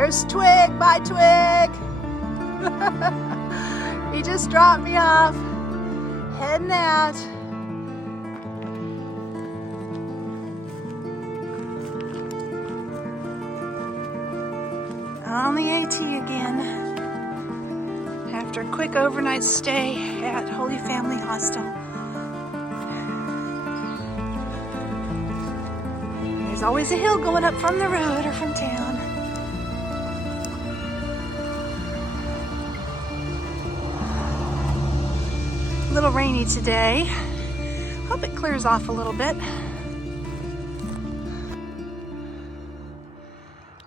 There's Twig. Bye, Twig. He just dropped me off. Heading out. On the AT again. After a quick overnight stay at Holy Family Hostel. There's always a hill going up from the road or from town. A little rainy today. Hope it clears off a little bit.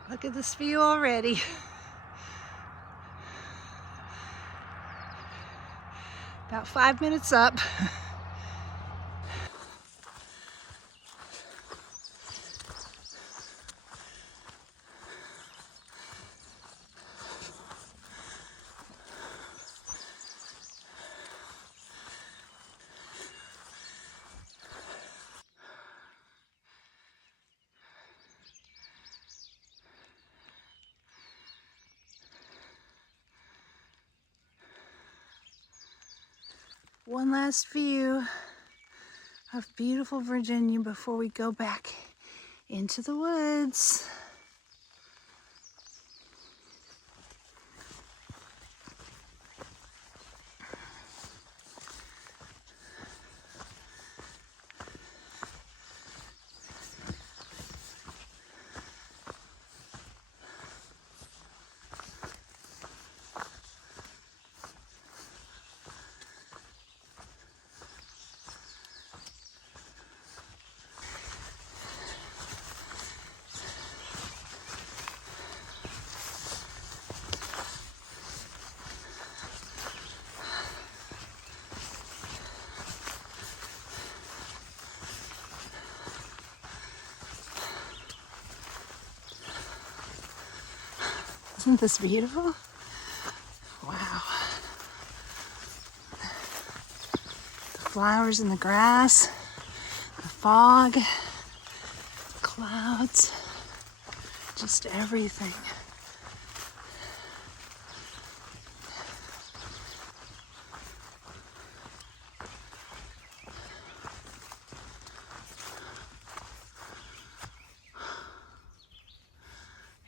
Look at this view already. About 5 minutes up. One last view of beautiful Virginia before we go back into the woods. Isn't this beautiful? Wow. The flowers in the grass, the fog, clouds, just everything.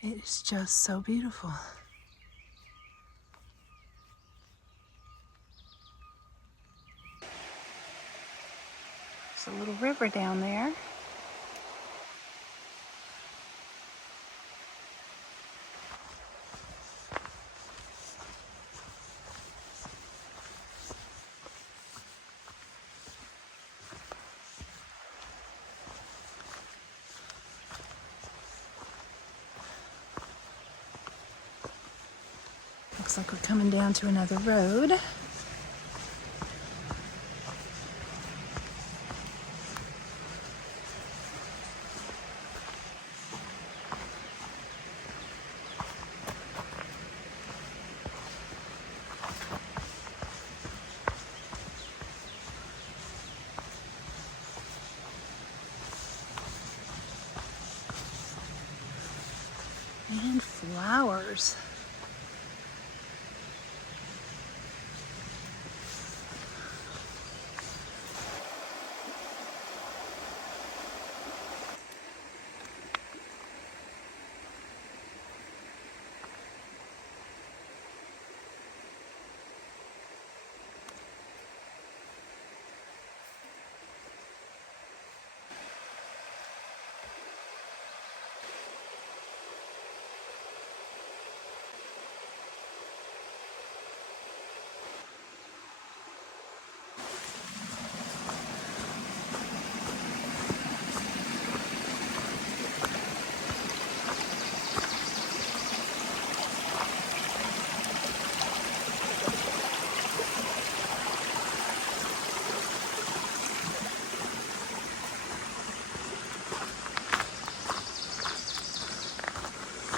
It is just so beautiful. There's a little river down there. Looks like we're coming down to another road. And flowers.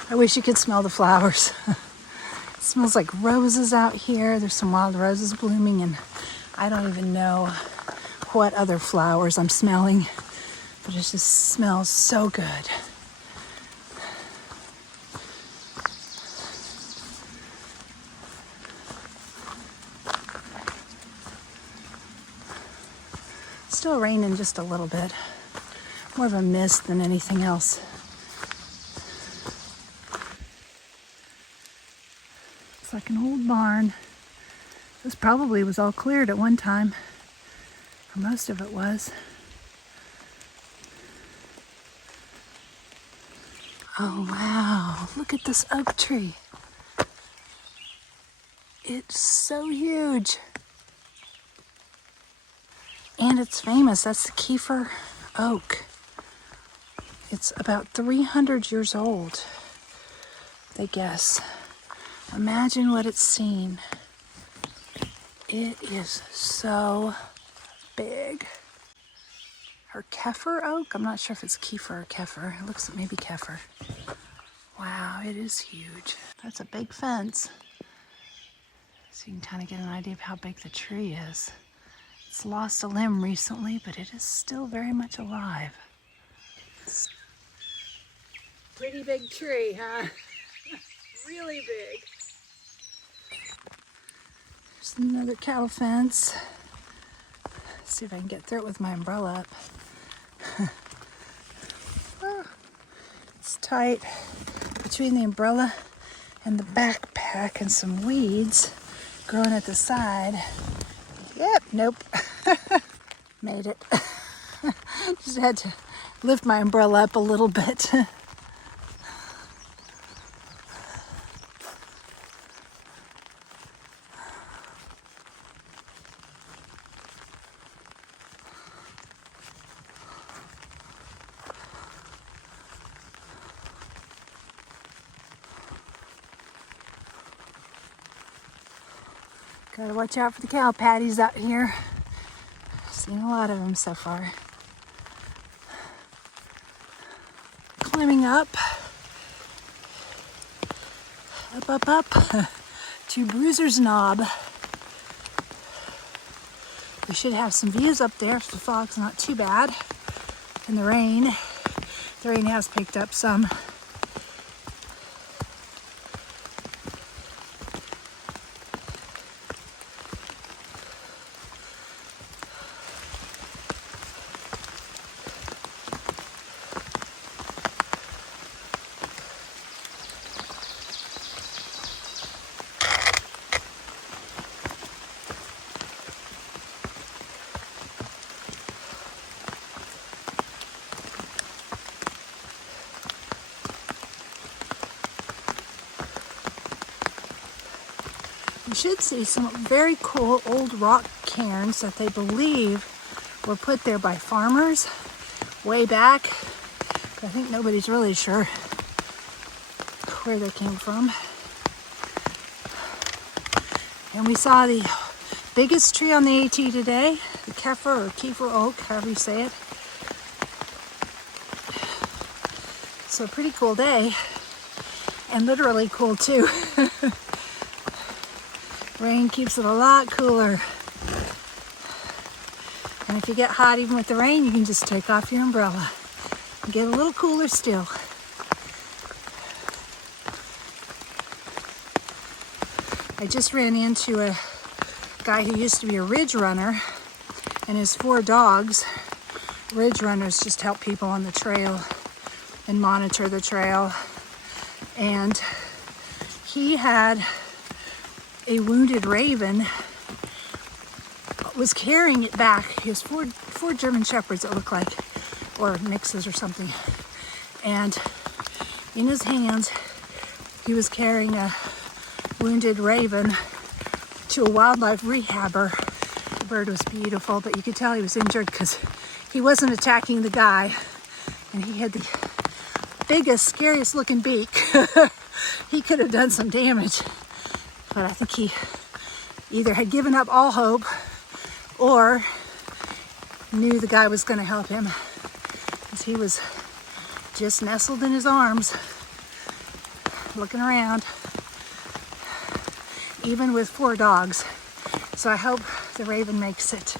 I wish you could smell the flowers. It smells like roses out here. There's some wild roses blooming, and I don't even know what other flowers I'm smelling, but it just smells so good. still raining just a little bit. More of a mist than anything else. It's like an old barn. This probably was all cleared at one time, or most of it was. Oh wow, look at this oak tree. It's so huge. And it's famous, that's the Keffer Oak. It's about 300 years old, they guess. Imagine what it's seen. It is so big. Or Keffer Oak? I'm not sure if it's Keffer or Keffer. It looks like maybe Keffer. Wow, it is huge. That's a big fence. So you can kind of get an idea of how big the tree is. It's lost a limb recently, but it is still very much alive. Pretty big tree, huh? Really big. There's another cattle fence. Let's see if I can get through it with my umbrella up. Oh, it's tight between the umbrella and the backpack and some weeds growing at the side. Yep, nope. Made it. Just had to lift my umbrella up a little bit. Gotta watch out for the cow patties out here. I've seen a lot of them so far. Climbing up to Bruiser's Knob. We should have some views up there if the fog's not too bad. And the rain has picked up some. You should see some very cool old rock cairns that they believe were put there by farmers way back. I think nobody's really sure where they came from. And we saw the biggest tree on the AT today, the Keffer Oak, however you say it. So a pretty cool day, and literally cool too. Rain keeps it a lot cooler. And if you get hot even with the rain, you can just take off your umbrella and get a little cooler still. I just ran into a guy who used to be a ridge runner, and his 4 dogs. Ridge runners just help people on the trail and monitor the trail. And he had a wounded raven, was carrying it back. He has four German shepherds, it looked like, or mixes or something. And in his hands, he was carrying a wounded raven to a wildlife rehabber. The bird was beautiful, but you could tell he was injured because he wasn't attacking the guy. And he had the biggest, scariest looking beak. He could have done some damage. But I think he either had given up all hope or knew the guy was going to help him, because he was just nestled in his arms, looking around, even with 4 dogs. So I hope the raven makes it.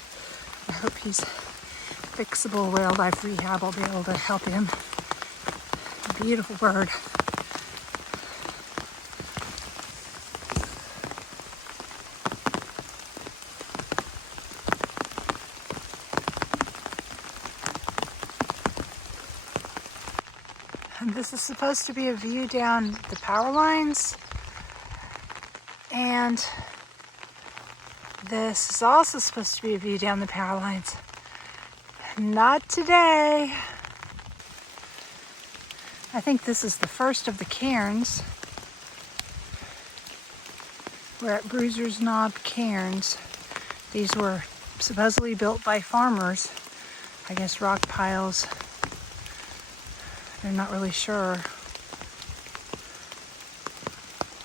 I hope he's fixable. Wildlife rehab will be able to help him. A beautiful bird. And this is supposed to be a view down the power lines. And this is also supposed to be a view down the power lines. Not today. I think this is the first of the cairns. We're at Bruiser's Knob Cairns. These were supposedly built by farmers. I guess rock piles. They're not really sure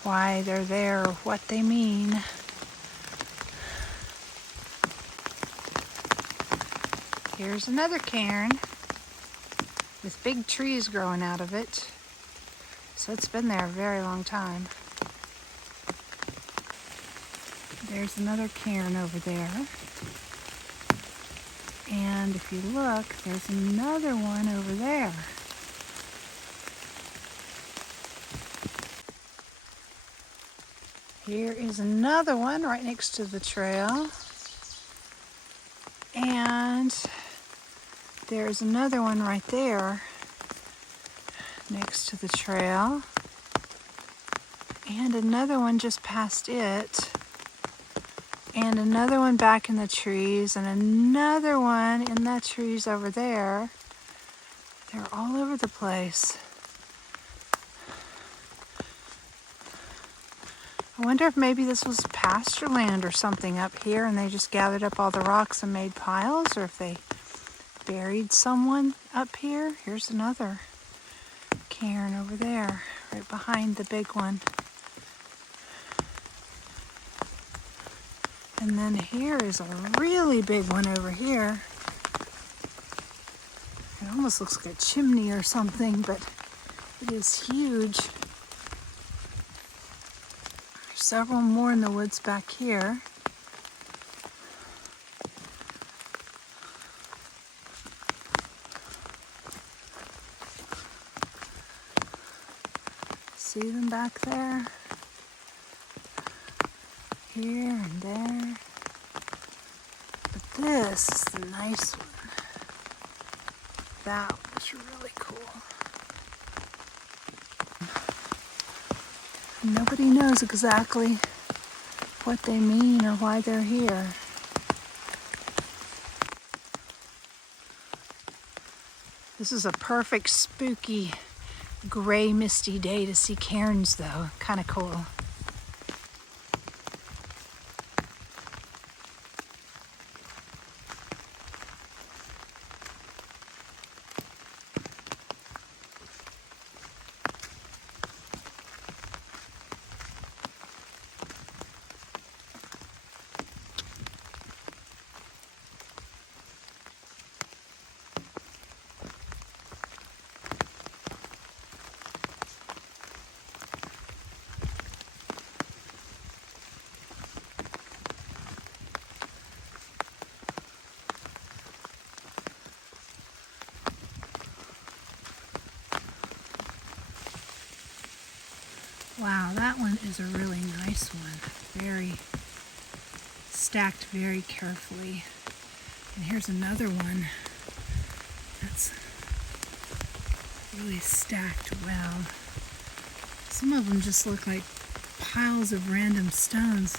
why they're there or what they mean. Here's another cairn with big trees growing out of it. So it's been there a very long time. There's another cairn over there. And if you look, there's another one over there. Here is another one right next to the trail. And there's another one right there next to the trail. And another one just past it. And another one back in the trees. And another one in the trees over there. They're all over the place. I wonder if maybe this was pasture land or something up here and they just gathered up all the rocks and made piles, or if they buried someone up here. Here's another cairn over there, right behind the big one. And then here is a really big one over here. It almost looks like a chimney or something, but it is huge. Several more in the woods back here. See them back there? Here and there. But this is the nice one. That was really cool. Nobody knows exactly what they mean or why they're here. This is a perfect spooky gray misty day to see cairns though. Kind of cool. Wow, that one is a really nice one. Very stacked very carefully. And here's another one that's really stacked well. Some of them just look like piles of random stones,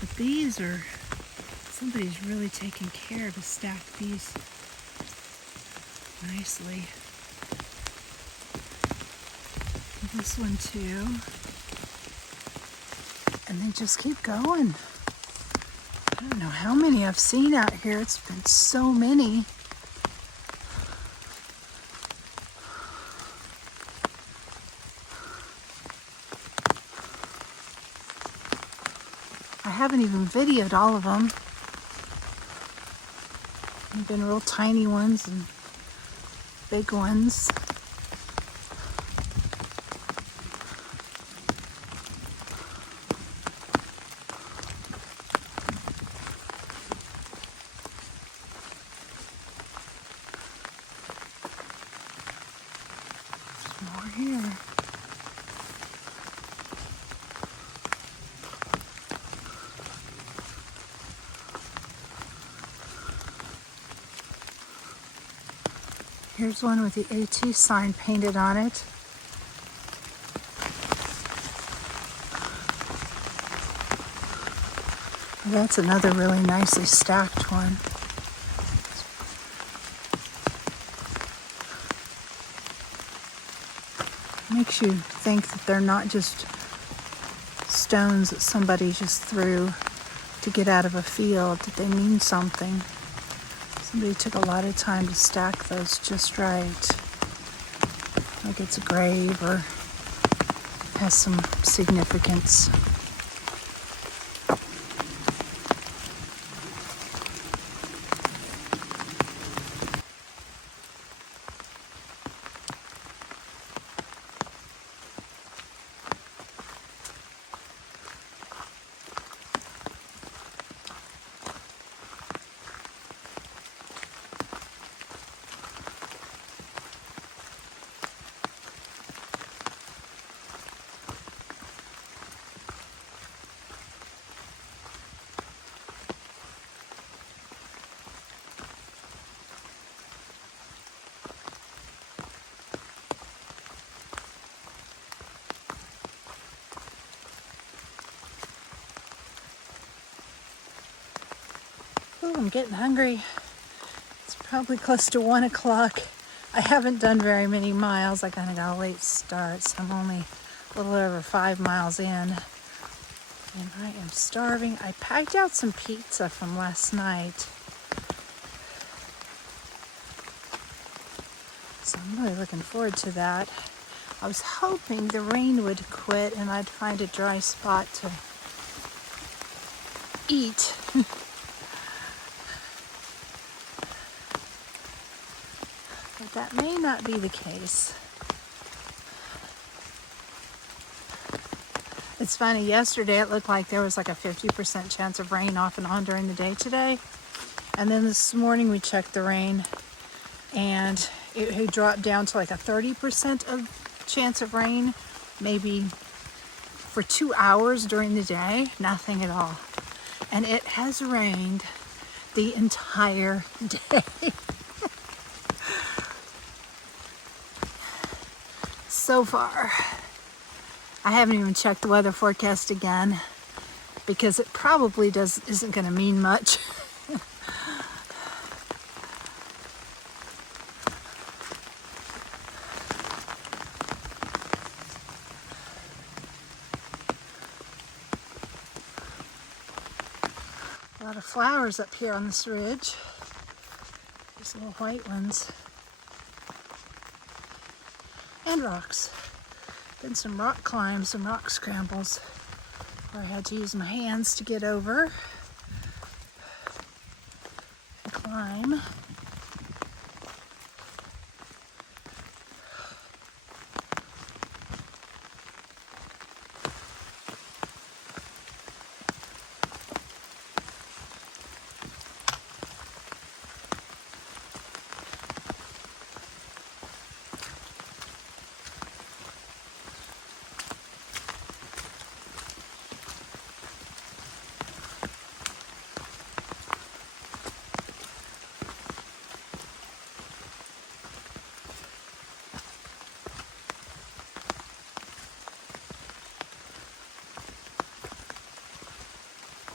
but these are, somebody's really taken care to stack these nicely. This one too. And they just keep going. I don't know how many I've seen out here. It's been so many. I haven't even videoed all of them. There have been real tiny ones and big ones. Here. Here's one with the AT sign painted on it. That's another really nicely stacked one. Makes you think that they're not just stones that somebody just threw to get out of a field, that they mean something. Somebody took a lot of time to stack those just right. Like it's a grave or has some significance. Ooh, I'm getting hungry. It's probably close to 1 o'clock. I haven't done very many miles. I kind of got a late start, so I'm only a little over 5 miles in. And I am starving. I packed out some pizza from last night. So I'm really looking forward to that. I was hoping the rain would quit and I'd find a dry spot to eat. But that may not be the case. It's funny, yesterday it looked like there was like a 50% chance of rain off and on during the day today. And then this morning we checked the rain and it had dropped down to like a 30% of chance of rain, maybe for 2 hours during the day, nothing at all. And it has rained the entire day. So far. I haven't even checked the weather forecast again because it probably isn't going to mean much. A lot of flowers up here on this ridge. These little white ones. And rocks. Been some rock climbs, some rock scrambles where I had to use my hands to get over and climb.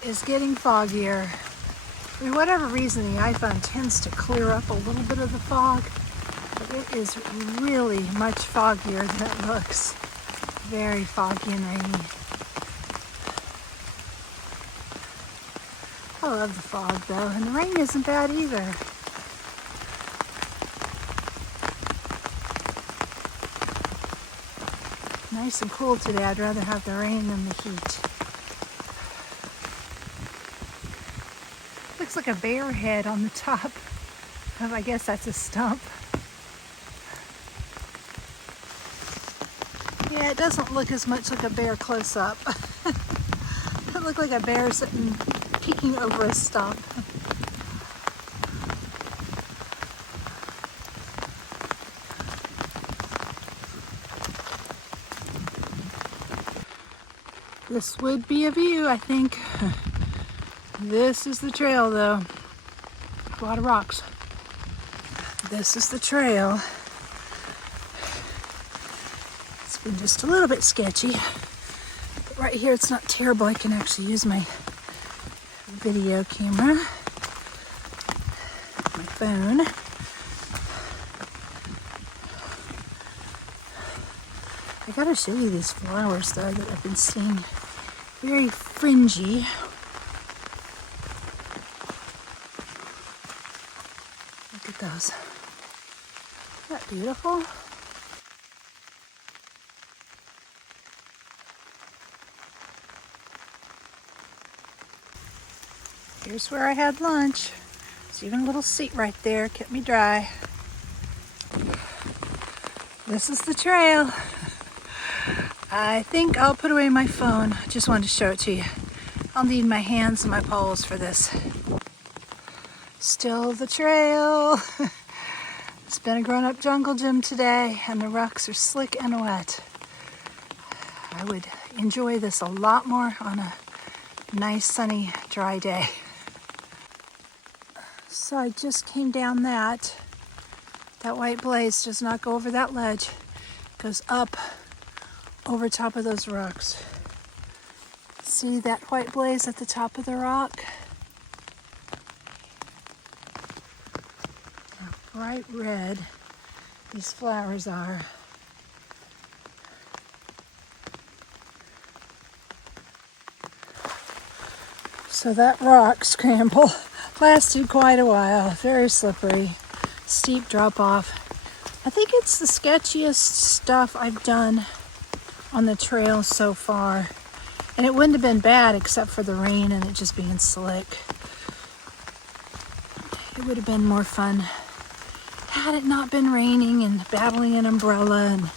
Is getting foggier. For whatever reason, the iPhone tends to clear up a little bit of the fog, but it is really much foggier than it looks. Very foggy and rainy. I love the fog though, and the rain isn't bad either. Nice and cool today. I'd rather have the rain than the heat. Looks like a bear head on the top of, I guess that's a stump. Yeah, it doesn't look as much like a bear close up. It looked like a bear sitting, peeking over a stump. This would be a view, I think. This is the trail though. A lot of rocks. This is the trail. It's been just a little bit sketchy. But right here it's not terrible. I can actually use my video camera, my phone. I gotta show you these flowers though that I've been seeing. Very fringy. Look at those. Isn't that beautiful? Here's where I had lunch. There's even a little seat right there, kept me dry. This is the trail. I think I'll put away my phone. I just wanted to show it to you. I'll need my hands and my poles for this. Still the trail. It's been a grown-up jungle gym today, and the rocks are slick and wet. I would enjoy this a lot more on a nice, sunny, dry day. So I just came down that. That white blaze does not go over that ledge. It goes up over top of those rocks. See that white blaze at the top of the rock? How bright red these flowers are. So that rock scramble lasted quite a while. Very slippery, steep drop off. I think it's the sketchiest stuff I've done on the trail so far. And it wouldn't have been bad except for the rain and it just being slick. It would have been more fun had it not been raining and battling an umbrella and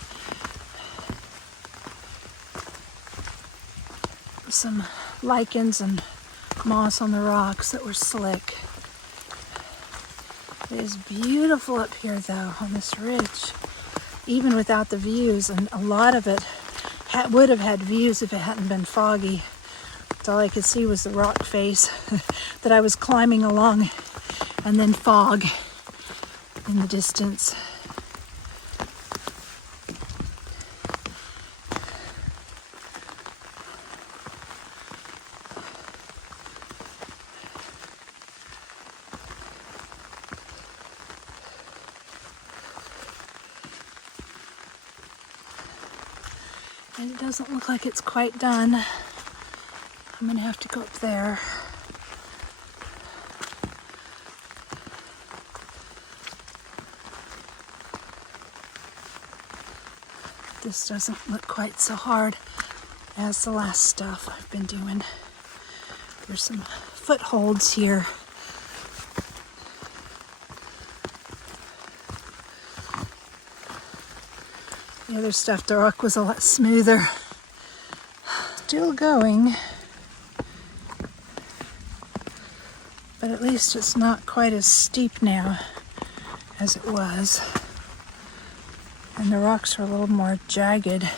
some lichens and moss on the rocks that were slick. It is beautiful up here though on this ridge, even without the views, and a lot of it would have had views if it hadn't been foggy. So all I could see was the rock face that I was climbing along, and then fog in the distance. And it doesn't look like it's quite done. I'm gonna have to go up there. This doesn't look quite so hard as the last stuff I've been doing. There's some footholds here. The other stuff, the rock was a lot smoother. Still going, but at least it's not quite as steep now as it was. And the rocks are a little more jagged,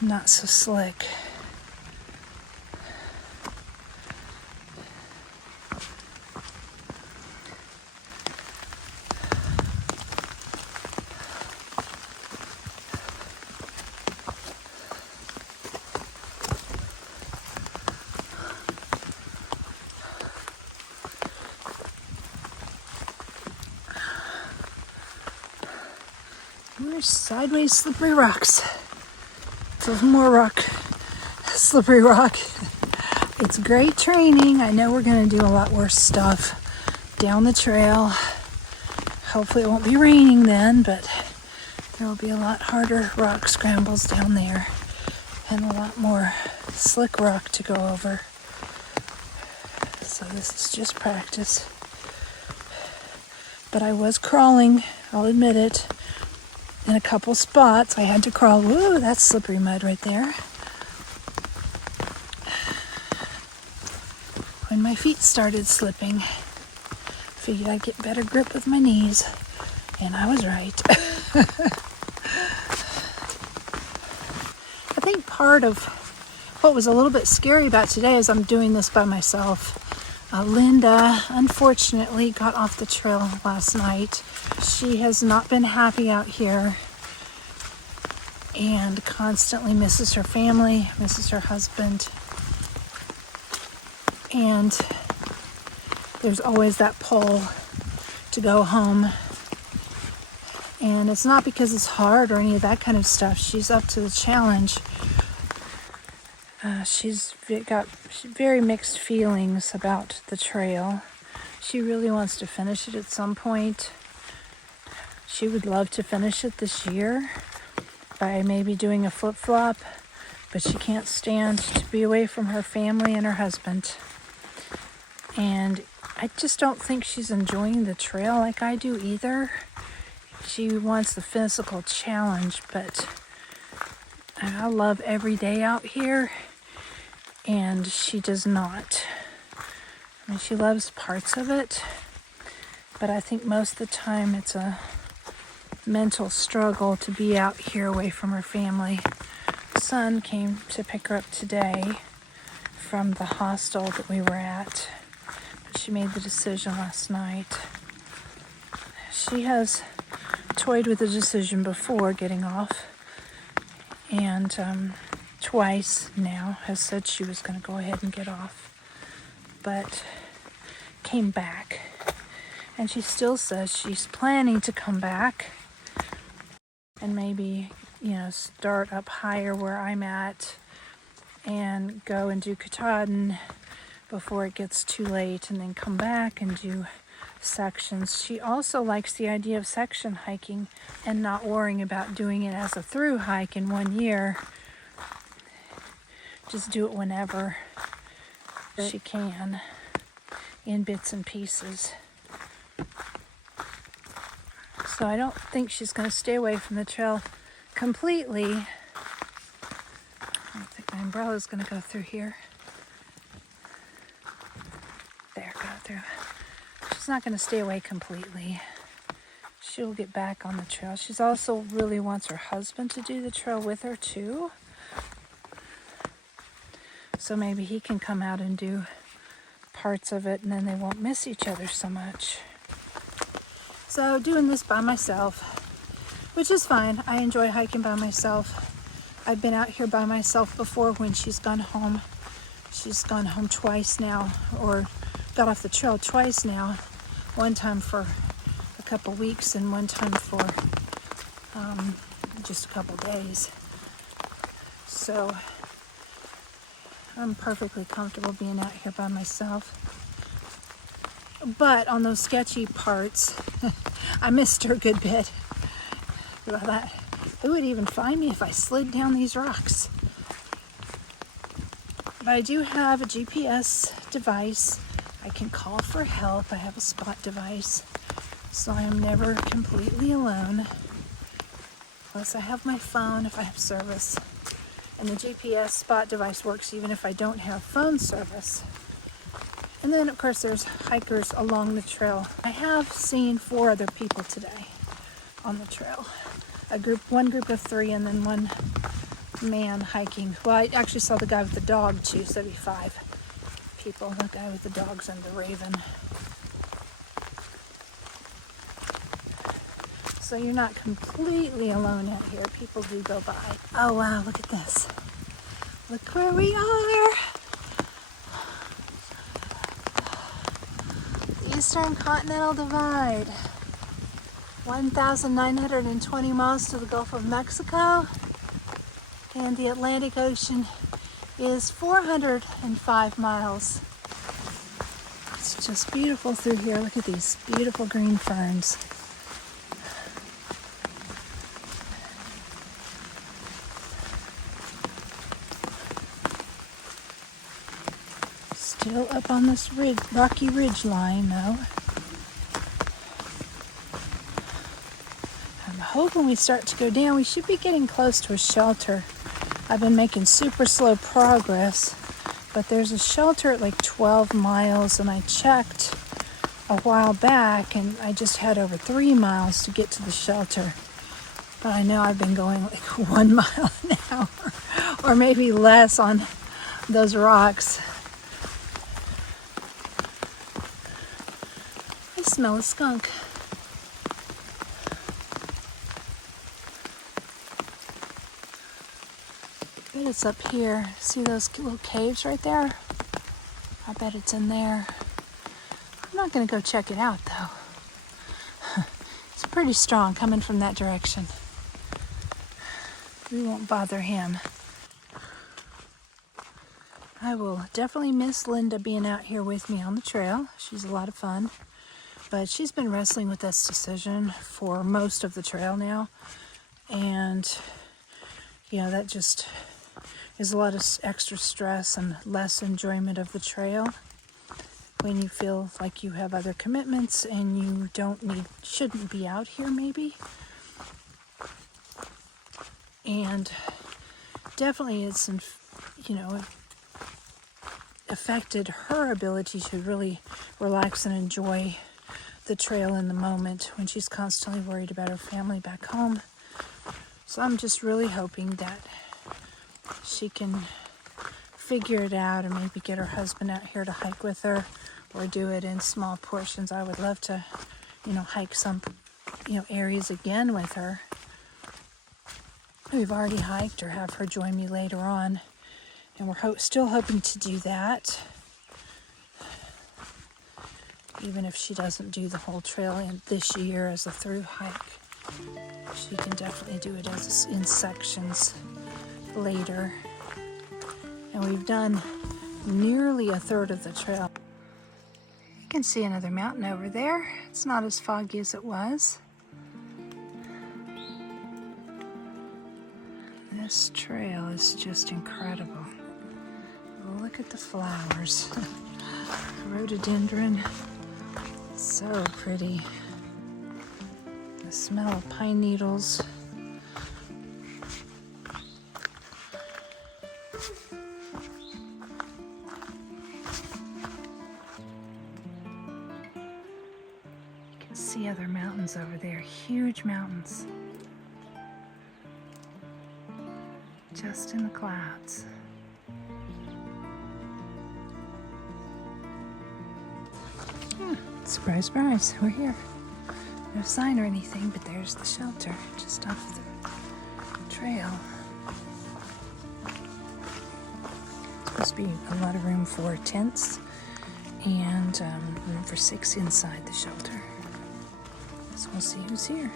not so slick. There's sideways slippery rocks. There's more rock, slippery rock. It's great training. I know we're gonna do a lot worse stuff down the trail. Hopefully it won't be raining then, but there will be a lot harder rock scrambles down there and a lot more slick rock to go over. So this is just practice. But I was crawling, I'll admit it. In a couple spots, I had to crawl. Whoa, that's slippery mud right there. When my feet started slipping, figured I'd get better grip with my knees, and I was right. I think part of what was a little bit scary about today is I'm doing this by myself. Linda, unfortunately, got off the trail last night. She has not been happy out here and constantly misses her family, misses her husband. And there's always that pull to go home. And it's not because it's hard or any of that kind of stuff. She's up to the challenge. She's got very mixed feelings about the trail. She really wants to finish it at some point. She would love to finish it this year by maybe doing a flip-flop, but she can't stand to be away from her family and her husband. And I just don't think she's enjoying the trail like I do either. She wants the physical challenge, but I love every day out here, and she does not. I mean, she loves parts of it, but I think most of the time it's a mental struggle to be out here away from her family. Son came to pick her up today from the hostel that we were at, but she made the decision last night. She has toyed with the decision before getting off, and twice now has said she was going to go ahead and get off, but came back. And she still says she's planning to come back and maybe, start up higher where I'm at and go and do Katahdin before it gets too late, and then come back and do sections. She also likes the idea of section hiking and not worrying about doing it as a through hike in 1 year. Just do it whenever she can, in bits and pieces. So I don't think she's going to stay away from the trail completely. I don't think my umbrella is going to go through here. There, go through. She's not going to stay away completely. She'll get back on the trail. She's also really wants her husband to do the trail with her too. So maybe he can come out and do parts of it, and then they won't miss each other so much. So doing this by myself, which is fine. I enjoy hiking by myself. I've been out here by myself before when she's gone home. She's gone home twice now, or got off the trail twice now. One time for a couple weeks and one time for just a couple days. So I'm perfectly comfortable being out here by myself. But on those sketchy parts, I missed her a good bit. I thought, who would even find me if I slid down these rocks? But I do have a GPS device. I can call for help. I have a spot device, so I am never completely alone. Plus I have my phone if I have service. And the GPS spot device works even if I don't have phone service. And then, of course, there's hikers along the trail. I have seen 4 other people today on the trail. One group of 3, and then one man hiking. Well, I actually saw the guy with the dog too, so that'd be 5 people. The guy with the dogs and the raven. So you're not completely alone out here. People do go by. Oh wow, look at this. Look where we are. Eastern Continental Divide. 1,920 miles to the Gulf of Mexico. And the Atlantic Ocean is 405 miles. It's just beautiful through here. Look at these beautiful green ferns. Still up on this rocky ridge line though. I'm hoping we start to go down. We should be getting close to a shelter. I've been making super slow progress, but there's a shelter at like 12 miles, and I checked a while back and I just had over 3 miles to get to the shelter. But I know I've been going like 1 mile an hour or maybe less on those rocks. I smell a skunk. bet it's up here. See those little caves right there? I bet it's in there. I'm not gonna go check it out though. It's pretty strong coming from that direction. We won't bother him. I will definitely miss Linda being out here with me on the trail. She's a lot of fun. But she's been wrestling with this decision for most of the trail now. And, you know, that just is a lot of extra stress and less enjoyment of the trail when you feel like you have other commitments and you shouldn't be out here maybe. And definitely it's, you know, affected her ability to really relax and enjoy the trail in the moment when she's constantly worried about her family back home. So I'm just really hoping that she can figure it out and maybe get her husband out here to hike with her or do it in small portions. I would love to, you know, hike some, you know, areas again with her. We've already hiked or have her join me later on, and we're still hoping to do that. Even if she doesn't do the whole trail this year as a through hike, she can definitely do it in sections later. And we've done nearly a third of the trail. You can see another mountain over there. It's not as foggy as it was. This trail is just incredible. Look at the flowers. Rhododendron. So pretty. The smell of pine needles. You can see other mountains over there, huge mountains. Just in the clouds. Surprise, surprise, we're here. No sign or anything, but there's the shelter just off the trail. Supposed to be a lot of room for tents and room for 6 inside the shelter. So we'll see who's here.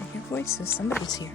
I hear voices, somebody's here.